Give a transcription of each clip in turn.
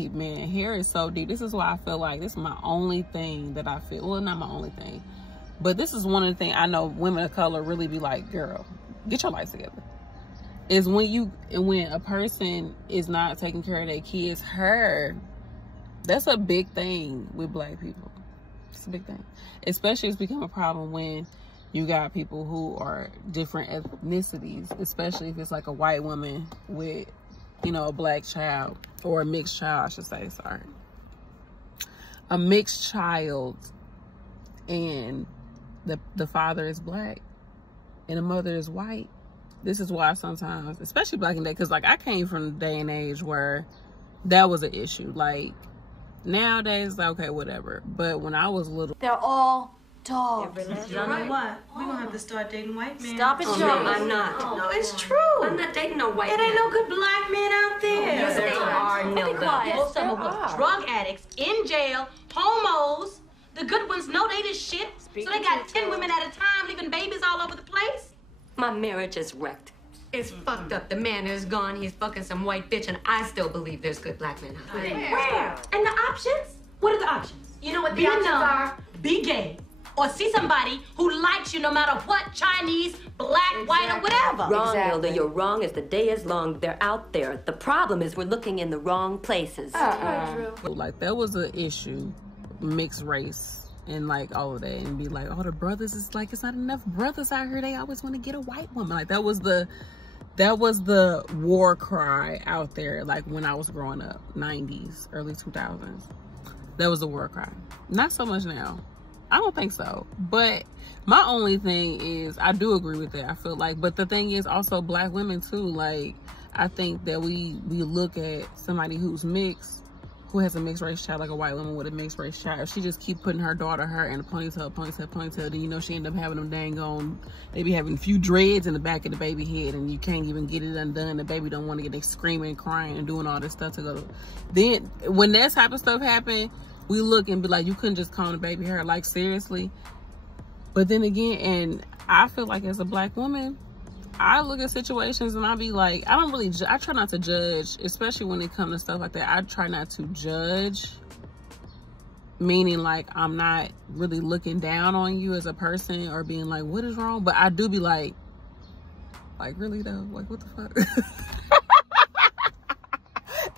Man, hair is so deep. This is why I feel like this is my only thing that I feel, well, not my only thing, but this is one of the things I know women of color really be like, girl, get your life together. Is when a person is not taking care of their kids' hair. That's a big thing with black people. It's a big thing. Especially it's become a problem when you got people who are different ethnicities, especially if it's like a white woman with, you know, a black child, or a mixed child, I should say, sorry. A mixed child, and the father is black and the mother is white. This is why sometimes, especially back in the day, because like I came from the day and age where that was an issue. Like nowadays, okay, whatever. But when I was little, they're all dogs. You know what? We're gonna have to start dating white men. Stop it, Oh, Joe. no, I'm not. No, it's true. I'm not dating no white man. There ain't no good black men out there. Yes, there are. No, quiet. Some of them drug addicts, in jail, homos. The good ones know they this shit. So they got 10 women at a time, leaving babies all over the place. My marriage is wrecked. It's fucked up. The man is gone. He's fucking some white bitch, and I still believe there's good black men out there. Where? And the options? What are the options? You know what the options are? Be gay. Or see somebody who likes you no matter what, Chinese, black, white, or whatever. Wrong, Hilda. You're wrong as the day is long. They're out there. The problem is we're looking in the wrong places. like that was an issue, mixed race and like all of that, and be like, oh, the brothers, is like, it's not enough brothers out here. They always want to get a white woman. Like that was the war cry out there, like when I was growing up, 90s, early 2000s. That was the war cry. Not so much now. I don't think so. But my only thing is, I do agree with that, I feel like. But the thing is also black women too. Like, I think that we look at somebody who's mixed, who has a mixed race child, like a white woman with a mixed race child. If she just keep putting her daughter hair in a ponytail, then you know she end up having them dang on, they be having a few dreads in the back of the baby head, and you can't even get it undone. The baby don't want to get, they screaming and crying and doing all this stuff to go. Then when that type of stuff happen, we look and be like, you couldn't just comb the baby hair, like seriously. But then again, and I feel like as a black woman, I look at situations and I be like, I try not to judge, especially when it comes to stuff like that. I try not to judge, meaning like I'm not really looking down on you as a person or being like, what is wrong? But I do be like really though, like what the fuck?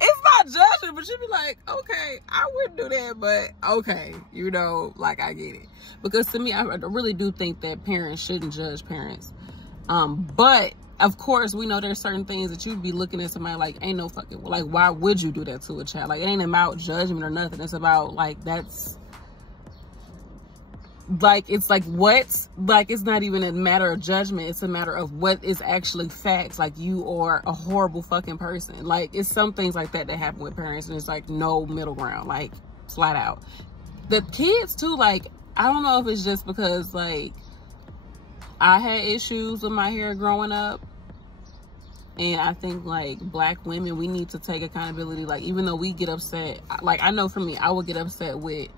It's not judging, but you be like, okay, I wouldn't do that, but okay, you know, like I get it. Because to me, I really do think that parents shouldn't judge parents. But of course we know there's certain things that you'd be looking at somebody like, ain't no fucking, like, why would you do that to a child? Like, it ain't about judgment or nothing. It's about like, that's like, it's like, what? Like, it's not even a matter of judgment. It's a matter of what is actually facts. Like, you are a horrible fucking person. Like, it's some things like that happen with parents, and it's like no middle ground, like flat out. The kids too, like, I don't know if it's just because like I had issues with my hair growing up, and I think like black women, we need to take accountability. Like, even though we get upset, like I know for me, I would get upset with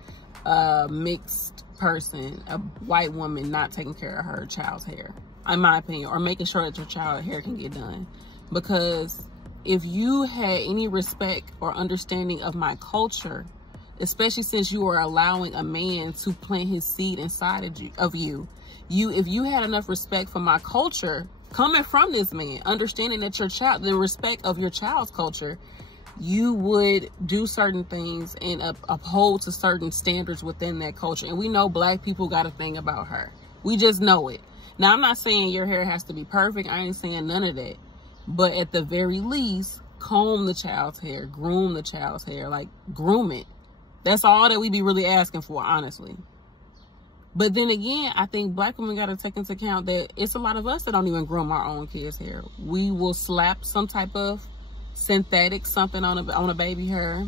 a mixed person, a white woman not taking care of her child's hair, in my opinion, or making sure that your child's hair can get done. Because if you had any respect or understanding of my culture, especially since you are allowing a man to plant his seed inside of you, if you had enough respect for my culture coming from this man, understanding that your child, the respect of your child's culture, you would do certain things and uphold to certain standards within that culture. And we know black people got a thing about her. We just know it. Now, I'm not saying your hair has to be perfect. I ain't saying none of that. But at the very least, comb the child's hair, groom the child's hair, like groom it. That's all that we be really asking for, honestly. But then again, I think black women got to take into account that it's a lot of us that don't even groom our own kids' hair. We will slap some type of synthetic something on a baby hair,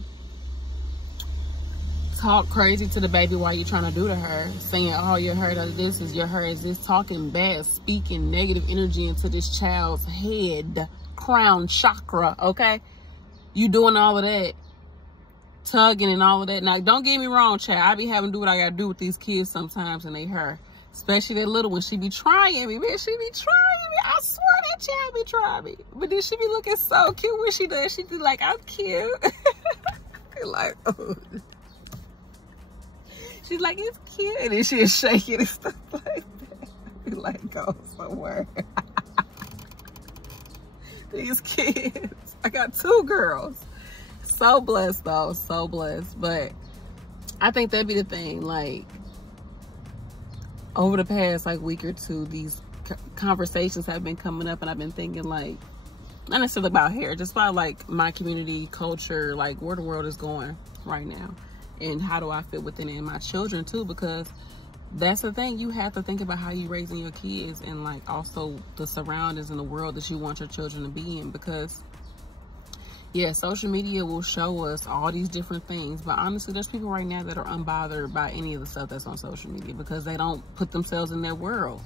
talk crazy to the baby while you're trying to do to her, saying, oh, your hair is this, is your hair is this, talking bad, speaking negative energy into this child's head, crown chakra, okay? You doing all of that, tugging and all of that. Now, don't get me wrong, child, I be having to do what I gotta do with these kids sometimes in their hair, especially that little one. She be trying me, man. She be trying me. I swear that child be trying me. But then she be looking so cute when she does. She be like, I'm cute. like, oh. She's like, it's cute. And she'll shake it and stuff like that. Be like, go somewhere. These kids. I got 2 girls. So blessed though, so blessed. But I think that'd be the thing. Like, over the past like week or two, these conversations have been coming up, and I've been thinking like, not necessarily about hair, just about like my community, culture, like where the world is going right now, and how do I fit within it, and my children too, because that's the thing. You have to think about how you raising your kids, and like also the surroundings in the world that you want your children to be in, because yeah, social media will show us all these different things, but honestly, there's people right now that are unbothered by any of the stuff that's on social media because they don't put themselves in their world.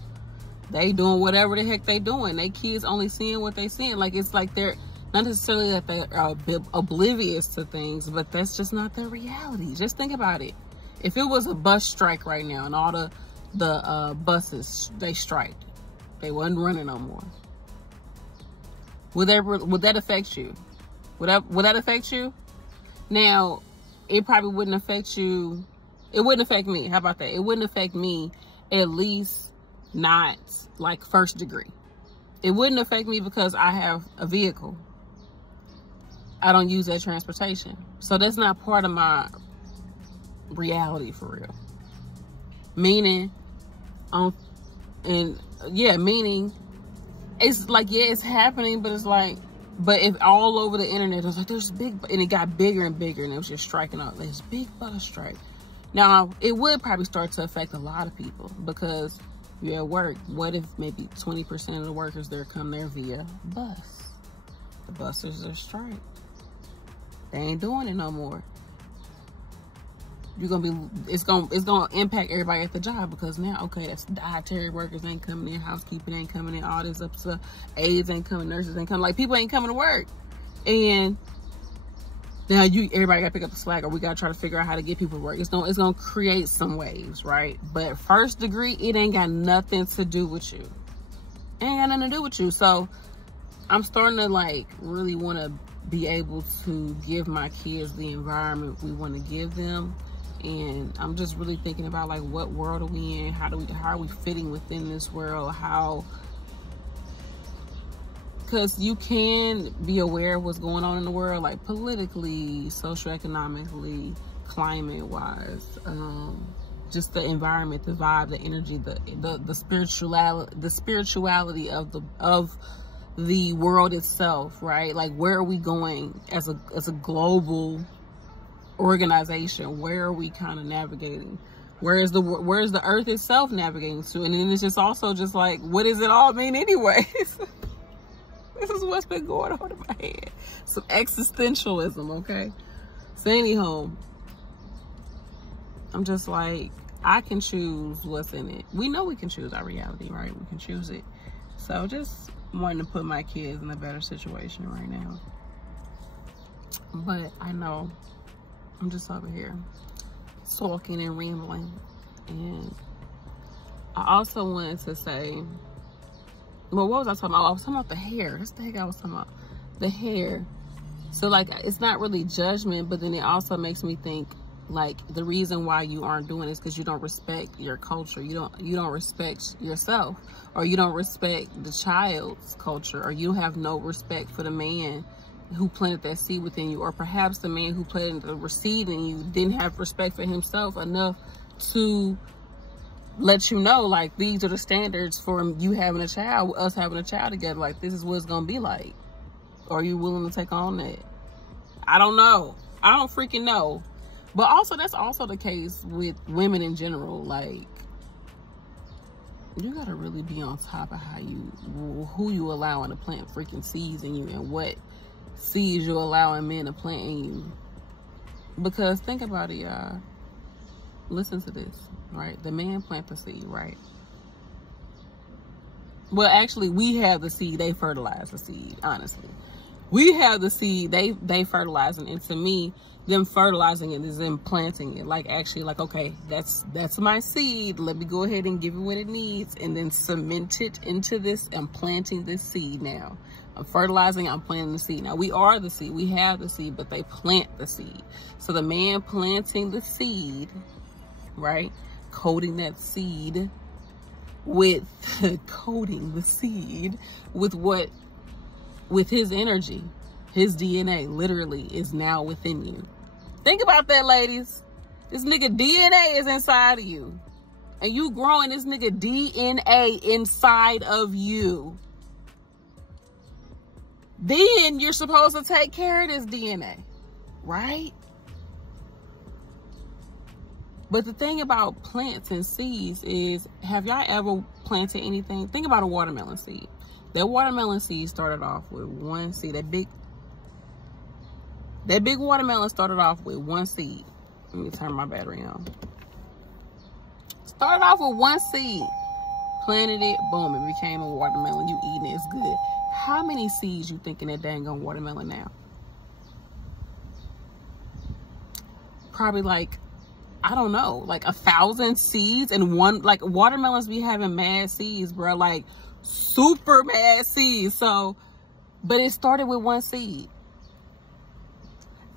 They doing whatever the heck they doing. They kids only seeing what they seeing. Like, it's like they're not necessarily that they are oblivious to things, but that's just not their reality. Just think about it. If it was a bus strike right now and all the buses, they striked, they wasn't running no more, would that affect you? Would that affect you? Now, it probably wouldn't affect you. It wouldn't affect me. How about that? It wouldn't affect me, at least not like first degree. It wouldn't affect me because I have a vehicle. I don't use that transportation. So that's not part of my reality for real. Meaning, meaning it's like, yeah, it's happening, but it's like, but if all over the internet, it was like, there's big, and it got bigger and bigger, and it was just striking out. There's big bus strike. Now, it would probably start to affect a lot of people because you're at work. What if maybe 20% of the workers there come there via bus? The buses are striked. They ain't doing it no more. It's gonna impact everybody at the job, because now, okay, that's dietary workers ain't coming in, housekeeping ain't coming in, all this up stuff, aides ain't coming, nurses ain't coming, like people ain't coming to work, and now everybody gotta pick up the slack, or we gotta try to figure out how to get people to work. It's gonna create some waves, right? But first degree, it ain't got nothing to do with you. It ain't got nothing to do with you. So I'm starting to like really want to be able to give my kids the environment we want to give them. And I'm just really thinking about like, what world are we in? How are we fitting within this world? Because you can be aware of what's going on in the world, like politically, socioeconomically, climate-wise, just the environment, the vibe, the energy, the spirituality of the world itself, right? Like, where are we going as a global organization? Where are we kind of navigating? Where is the earth itself navigating to? And then it's just also just like, what does it all mean anyways? This is what's been going on in my head. Some existentialism, okay? So anyhow, I'm just like, I can choose what's in it. We know we can choose our reality, right? We can choose it. So just wanting to put my kids in a better situation right now. But I know I'm just over here talking and rambling. And I also wanted to say, well, what was I talking about? I was talking about the hair. That's the heck I was talking about. The hair. So like, it's not really judgment, but then it also makes me think, like, the reason why you aren't doing it is because you don't respect your culture. You don't respect yourself, or you don't respect the child's culture, or you have no respect for the man who planted that seed within you, or perhaps the man who planted the seed in you didn't have respect for himself enough to let you know, like, these are the standards for you having a child, us having a child together. Like, this is what it's gonna be like. Are you willing to take on that? I don't know. I don't freaking know. But also, that's also the case with women in general. Like, you gotta really be on top of who you allowing to plant freaking seeds in you, and what seeds you allowing men to plant in you. Because think about it, y'all. Listen to this, right? The man plant the seed, right? Well, actually, we have the seed. They fertilize the seed, honestly. We have the seed. They fertilizing. And to me, them fertilizing it is them planting it. Like, actually, like, okay, that's my seed. Let me go ahead and give it what it needs, and then cement it into this. I'm planting this seed now. I'm fertilizing, I'm planting the seed. Now, we are the seed. We have the seed, but they plant the seed. So the man planting the seed, right? Coating that seed with, coating the seed with what? With his energy. His DNA literally is now within you. Think about that, ladies. This nigga DNA is inside of you. And you growing this nigga DNA inside of you. Then you're supposed to take care of this DNA, right? But the thing about plants and seeds is, have y'all ever planted anything? Think about a watermelon seed. That watermelon seed started off with one seed. That big watermelon started off with one seed. Let me turn my battery on. Started off with one seed. Planted it, boom, it became a watermelon. You eating it, it's good. How many seeds you think in that dang on watermelon now? Probably like, I don't know, like 1,000 seeds and one. Like, watermelons be having mad seeds, bro, like super mad seeds. So, but it started with one seed.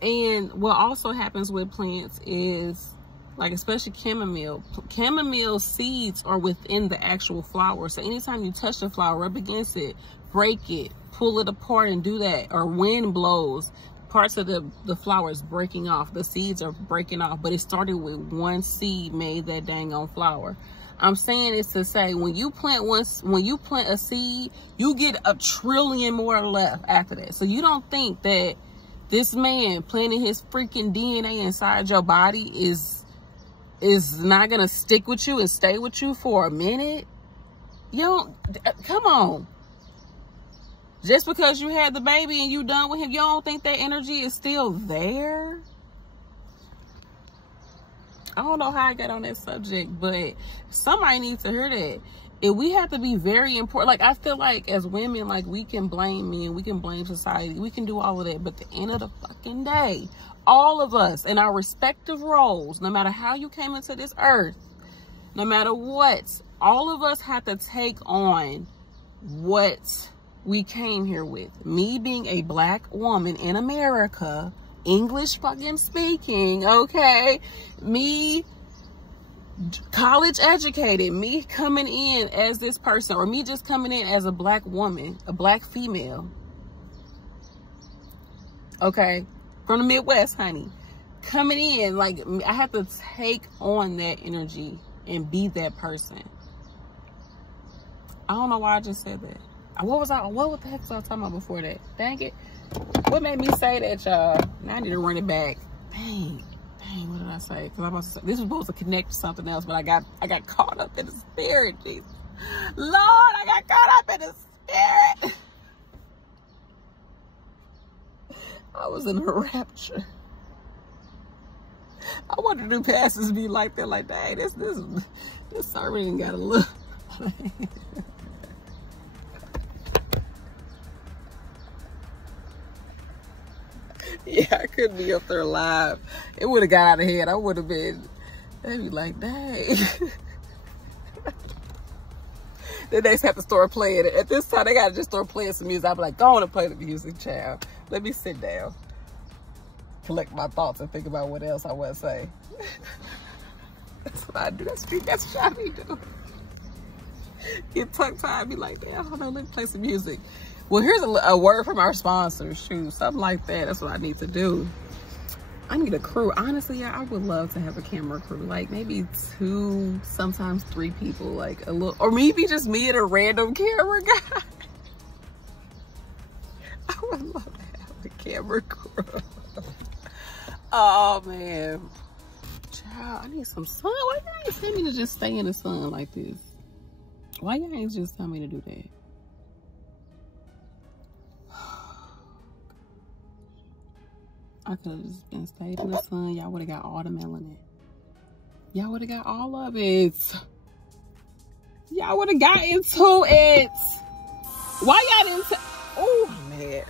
And what also happens with plants is, like, especially chamomile seeds are within the actual flower. So anytime you touch the flower, rub against it, break it, pull it apart and do that, or wind blows, parts of the flower is breaking off, the seeds are breaking off, but it started with one seed made that dang on flower. I'm saying this to say, when you plant a seed, you get 1 trillion more left after that. So you don't think that this man planting his freaking DNA inside your body is not gonna stick with you and stay with you for a minute? You don't, come on. Just because you had the baby and you done with him, you don't think that energy is still there? I don't know how I got on that subject, but somebody needs to hear that. And we have to be very important. Like, I feel like as women, like, we can blame men, we can blame society, we can do all of that. But at the end of the fucking day, all of us in our respective roles, no matter how you came into this earth, no matter what, all of us have to take on what we came here with. Me being a black woman in America, English fucking speaking, okay? Me college educated, me coming in as this person, or me just coming in as a black woman, a black female, okay, from the Midwest, honey, coming in, like, I have to take on that energy and be that person. I don't know why I just said that. What the heck was I talking about before that? Dang it. What made me say that, y'all? Now I need to run it back. Dang, what did I say? Because I'm about to say, this was supposed to connect to something else, but I got caught up in the spirit, Jesus. Lord, I got caught up in the spirit. I was in a rapture. I wonder do pastors be like that, like, dang, this sermon ain't got to look. Yeah, I couldn't be up there live. It would have got out of hand. I would have been, they'd be like, dang. Then they just have to start playing it. At this time, they got to just start playing some music. I'd be like, go on and play the music, child. Let me sit down, collect my thoughts, and think about what else I want to say. That's what I do. That's what I do. Get tongue-tied, be like, damn, hold on, let me play some music. Well, here's a word from our sponsor. Shoot, something like that. That's what I need to do. I need a crew. Honestly, yeah, I would love to have a camera crew. Like, maybe 2, sometimes 3 people. Like, a little, or maybe just me and a random camera guy. I would love to have a camera crew. Oh, man. Child, I need some sun. Why y'all ain't tell me to just stay in the sun like this? Why y'all ain't just tell me to do that? I could have just been stayed in the sun. Y'all would have got all the melanin. Y'all would have got all of it. Y'all would have got into it. Why y'all didn't? Oh, man.